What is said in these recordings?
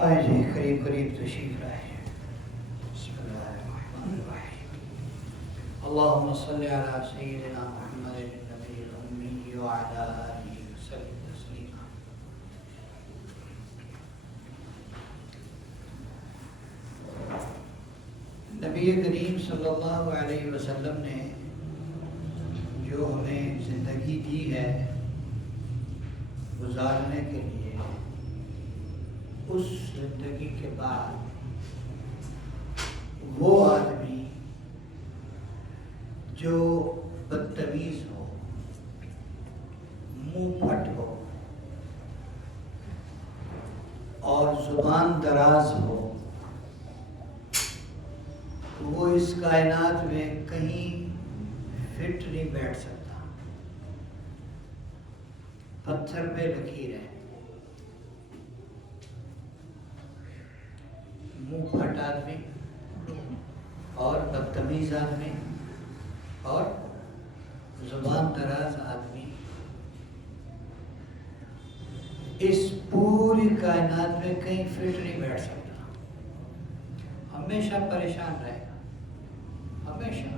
آئیے قریب قریب تشریف لائیے. بسم اللہ الرحمن الرحیم. اللہم صلی علی سیدنا محمد النبی الامی وعلی آلہ وسلم تسلیما. نبی کریم صلی اللہ علیہ وسلم نے جو ہمیں زندگی دی ہے گزارنے کے لیے، اس زندگی کے بعد وہ آدمی جو بدتمیز ہو، منہ پھٹ ہو اور زبان دراز ہو، وہ اس کائنات میں کہیں فٹ نہیں بیٹھ سکتا. پتھر پہ لکیر ہے. منہ پھٹ آدمی اور بدتمیز آدمی اور زبان دراز آدمی اس پوری کائنات میں کہیں فٹ نہیں بیٹھ سکتا. ہمیشہ پریشان رہے گا، ہمیشہ.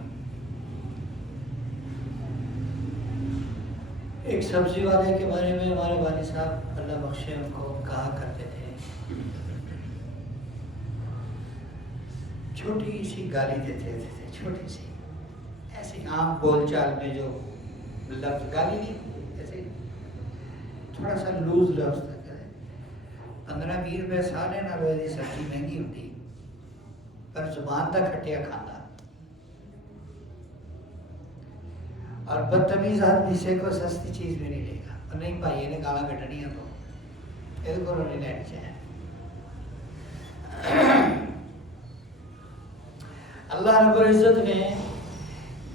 ایک سبزی والے کے بارے میں ہمارے والد صاحب اللہ بخشے ان کو کہا کرتے تھے، چھوٹی سی گالی دیتے تھے، چھوٹی سی ایسی عام بول چال میں جو لفظ گالی نہیں، ایسے تھوڑا سا لوز لفظ تھا. 15-20 روپے سالے نہ روزی سبزی مہنگی ہوتی پر زبان تک کھٹیا کھانا. اور بدتمیز آدمی سے کوئی سستی چیز بھی نہیں لے گا. اور نہیں بھائی نے گالا کٹنی ہے تو یہ کو نہیں لینی چاہیے. اللہ رب العزت نے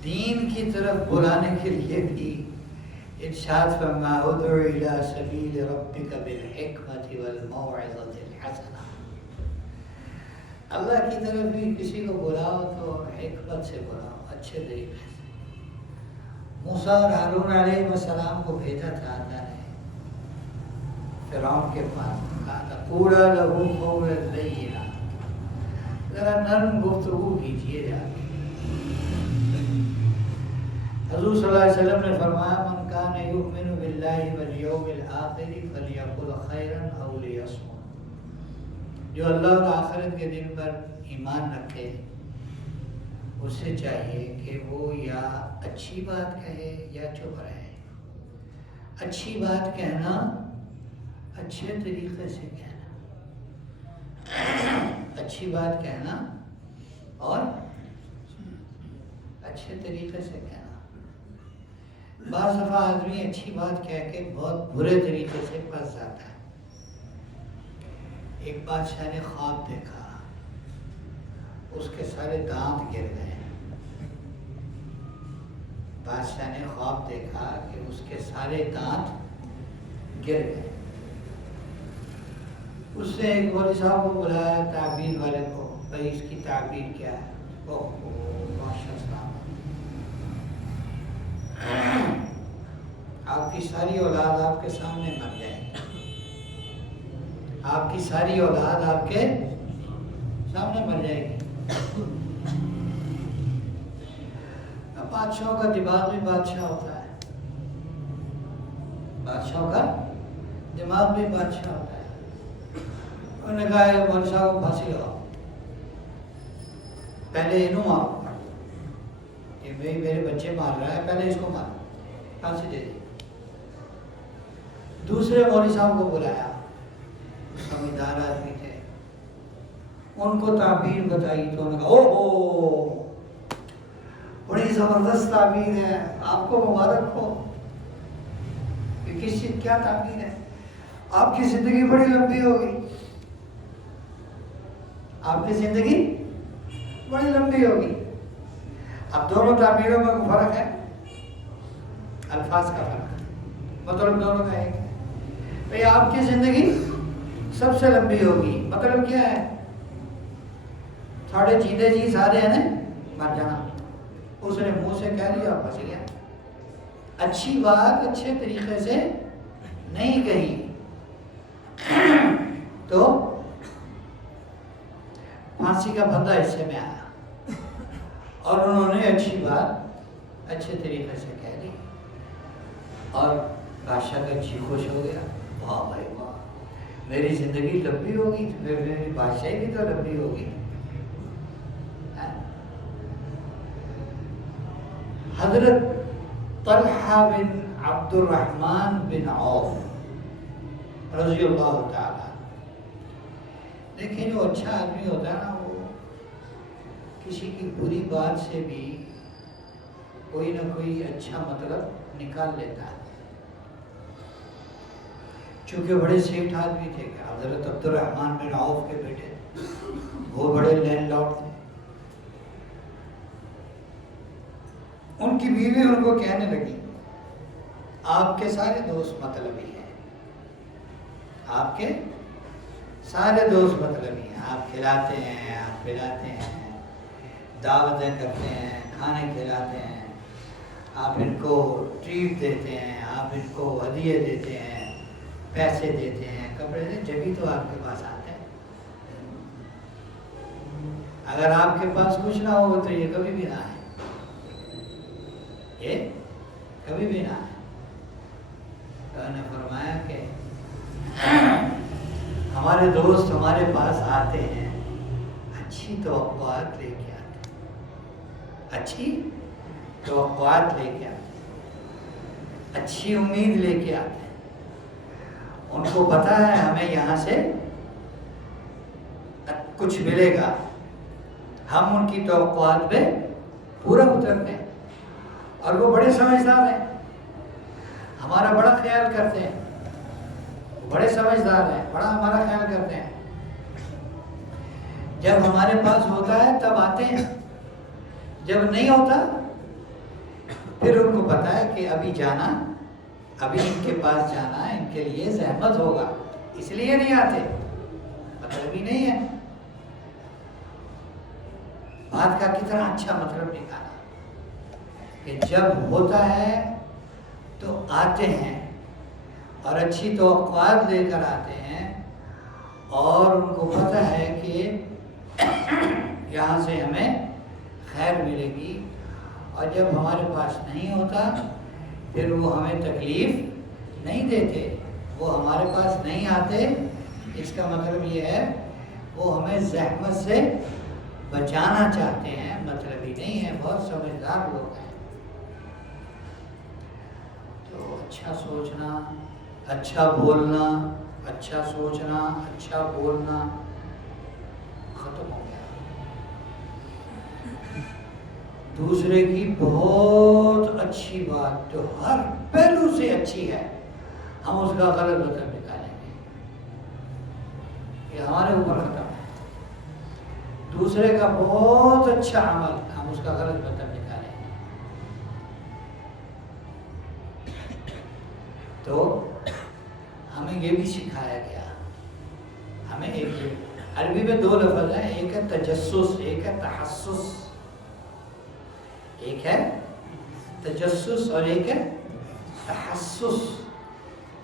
دین کی طرف بلانے کے لیے بھی ارشاد فرمایا ادع الی سبیل ربک بالحکمۃ والموعظۃ الحسنہ. اللہ کی طرف بھی کسی کو بلاؤ تو حکمت سے بلاؤ، اچھے طریقے سے. موسیٰ اور ہارون علیہ السلام کو بھیجا تھا اللہ نے فرعون کے پاس، کہا قولا لہ قولا لینا، ذرا نرم گفتگو کیجیے. جا کے حضور صلی اللہ علیہ وسلم نے فرمایا من کان یؤمن باللہ والیوم الآخر فلیقل خیرا او لیصمت. جو اللہ اور آخرت کے دن پر ایمان رکھے اسے چاہیے کہ وہ یا اچھی بات کہے یا چپ رہے. اچھی بات کہنا، اچھے طریقے سے کہنا، اچھی بات کہنا اور اچھے طریقے سے کہنا. بعض دفعہ آدمی اچھی بات کہہ کے بہت برے طریقے سے پھنس جاتا ہے. ایک بادشاہ نے خواب دیکھا، اس کے سارے دانت گر گئے. بادشاہ نے خواب دیکھا کہ اس کے سارے دانت گر گئے. اس نے ایک مولوی صاحب کو بلایا، تعبیر والے کو، بھائی اس کی تعبیر کیا ہے؟ آپ کی ساری اولاد آپ کے سامنے مر جائے گی. آپ کی ساری اولاد آپ کے سامنے مر جائے گی. بادشاہوں کا دماغ بھی بادشاہ ہوتا ہے، بادشاہوں کا دماغ بھی بادشاہ ہوتا ہے. انہوں نے کہا مولوی صاحب کو پھانسی لگاؤ، پہلے انہوں مارو، یہ میرے بچے مار رہا ہے، پہلے اس کو مارو، پھانسی دے دی. دوسرے مولوی صاحب کو بلایا، سمجھدار آدمی تھے، ان کو تعبیر بتائی تو انہوں نے کہا اوہ بڑی زبردست تعبیر ہے، آپ کو مبارک ہو. کہ کس چیز کیا تعبیر ہے؟ آپ کی زندگی بڑی لمبی ہوگی، آپ کی زندگی بڑی لمبی ہوگی. اب دونوں تعبیروں میں کوئی فرق ہے، الفاظ کا فرق ہے، مطلب دونوں کا ایک ہے. بھئی آپ کی زندگی سب سے لمبی ہوگی، مطلب کیا ہے؟ تھوڑے جیندے جی سارے ہیں مر جانا. اس نے منہ سے کہہ دیا اور پھنس گیا. اچھی بات اچھے طریقے سے نہیں کہی تو پھانسی کا پھندا حصے میں آیا اور انہوں نے اچھی بات اچھے طریقے سے کہہ دی اور بادشاہ کا جی خوش ہو گیا، واہ بھائی واہ، میری زندگی لمبی ہوگی تو پھر میری بادشاہی بھی تو لمبی ہوگی۔ حضرت طلحہ بن عبد الرحمن بن عوف رضی اللہ تعالیٰ، دیکھیں جو اچھا آدمی ہوتا ہے نا وہ کسی کی بری بات سے بھی کوئی نہ کوئی اچھا مطلب نکال لیتا ہے۔ چونکہ بڑے سیٹھ آدمی تھے کہ حضرت عبد الرحمن بن عوف کے بیٹے، وہ بڑے لینڈ لارڈ تھے۔ ان کی بیوی ان کو کہنے لگی آپ کے سارے دوست مطلبی ہیں، آپ کے سارے دوست مطلبی ہیں، آپ کھلاتے ہیں، آپ پلاتے ہیں، دعوتیں کرتے ہیں، کھانے کھلاتے ہیں، آپ ان کو ٹریٹ دیتے ہیں، آپ ان کو ہدیے دیتے ہیں، پیسے دیتے ہیں، کپڑے دیتے ہیں، جبھی تو آپ کے پاس آتے ہیں۔ اگر آپ کے پاس کچھ نہ ہو تو یہ کبھی بھی نہ آئے، یہ کبھی بھی نہ آئے۔ تو انہوں نے فرمایا کہ ہمارے دوست ہمارے پاس آتے ہیں اچھی توقعات لے کے آتے ہیں، اچھی توقعات لے کے آتے ہیں، اچھی امید لے کے آتے ہیں۔ ان کو پتہ ہے ہمیں یہاں سے کچھ ملے گا، ہم ان کی توقعات پہ پورا اترتے ہیں، اور وہ بڑے سمجھدار ہیں، ہمارا بڑا خیال کرتے ہیں، بڑے سمجھدار ہیں، بڑا ہمارا خیال کرتے ہیں۔ جب ہمارے پاس ہوتا ہے تب آتے ہیں، جب نہیں ہوتا پھر ان کو پتا ہے کہ ابھی جانا، ابھی ان کے پاس جانا ان کے لیے زحمت ہوگا، اس لیے نہیں آتے، مطلب ہی نہیں ہے۔ بات کا کتنا اچھا مطلب نکالا کہ جب ہوتا ہے تو آتے ہیں اور اچھی توقعات لے کر آتے ہیں، اور ان کو پتہ ہے کہ یہاں سے ہمیں خیر ملے گی، اور جب ہمارے پاس نہیں ہوتا پھر وہ ہمیں تکلیف نہیں دیتے، وہ ہمارے پاس نہیں آتے۔ اس کا مطلب یہ ہے وہ ہمیں زحمت سے بچانا چاہتے ہیں، مطلب ہی نہیں ہے، بہت سمجھدار لوگ ہیں۔ تو اچھا سوچنا، اچھا بولنا، اچھا سوچنا، اچھا بولنا ختم ہو گیا۔ دوسرے کی بہت اچھی بات جو ہر پہلو سے اچھی ہے، ہم اس کا غلط مطلب نکالیں گے، یہ ہمارے اوپر ختم ہے۔ دوسرے کا بہت اچھا عمل، ہم اس کا غلط مطلب نکالیں گے۔ تو ہمیں یہ بھی سکھایا گیا، ہمیں ایک عربی میں دو لفظ ہیں، ایک ہے تجسس، ایک ہے تحسس، ایک ہے تجسس اور ایک ہے تحسس۔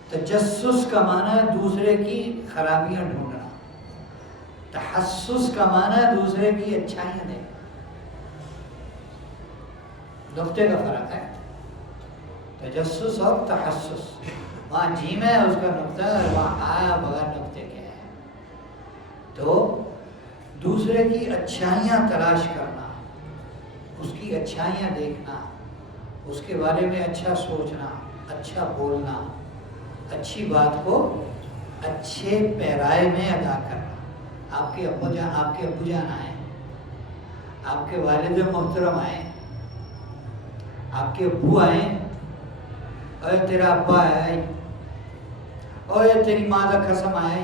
تجسس کا معنی ہے دوسرے کی خرابیاں ڈھونڈنا، تحسس کا معنی ہے دوسرے کی اچھائیاں دیکھنا۔ نقطے کا فرق ہے، تجسس اور تحسس، وہاں جیم ہے اس کا نقطہ، اور وہاں آیا بغیر نقطے کے ہے۔ تو دوسرے کی اچھائیاں تلاش کرنا، اس کی اچھائیاں دیکھنا، اس کے بارے میں اچھا سوچنا، اچھا بولنا، اچھی بات کو اچھے پیرائے میں ادا کرنا۔ آپ کے ابو جان آئے، آپ کے والد محترم آئے، آپ کے ابو آئے، اور تیرا ابا آئے، اور تیری ماں کا قسم آئے،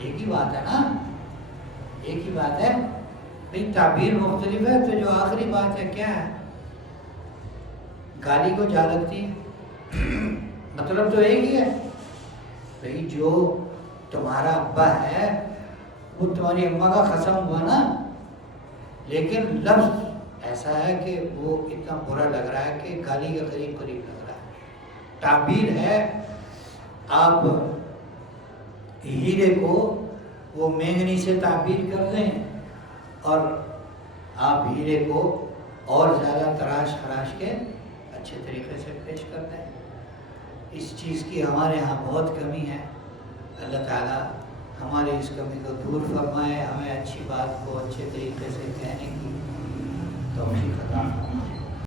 ایک ہی بات ہے نا، ایک ہی بات ہے۔ بھئی تعبیر مختلف ہے، تو جو آخری بات ہے کیا ہے؟ گالی کو جا لگتی ہے، مطلب تو ایک ہی ہے۔ بھئی جو تمہارا ابا ہے وہ تمہاری اماں کا قسم ہوا نا، لیکن لفظ ایسا ہے کہ وہ اتنا برا لگ رہا ہے کہ گالی کے قریب لگ رہا ہے۔ تعبیر ہے، آپ ہیرے کو وہ مینگنی سے تعبیر کر دیں اور آپ ہیرے کو اور زیادہ تراش خراش کے اچھے طریقے سے پیش کرتے ہیں۔ اس چیز کی ہمارے ہاں بہت کمی ہے۔ اللہ تعالیٰ ہماری اس کمی کو دور فرمائے، ہمیں اچھی بات کو اچھے طریقے سے کہنے کی توفیق عطا فرمائے۔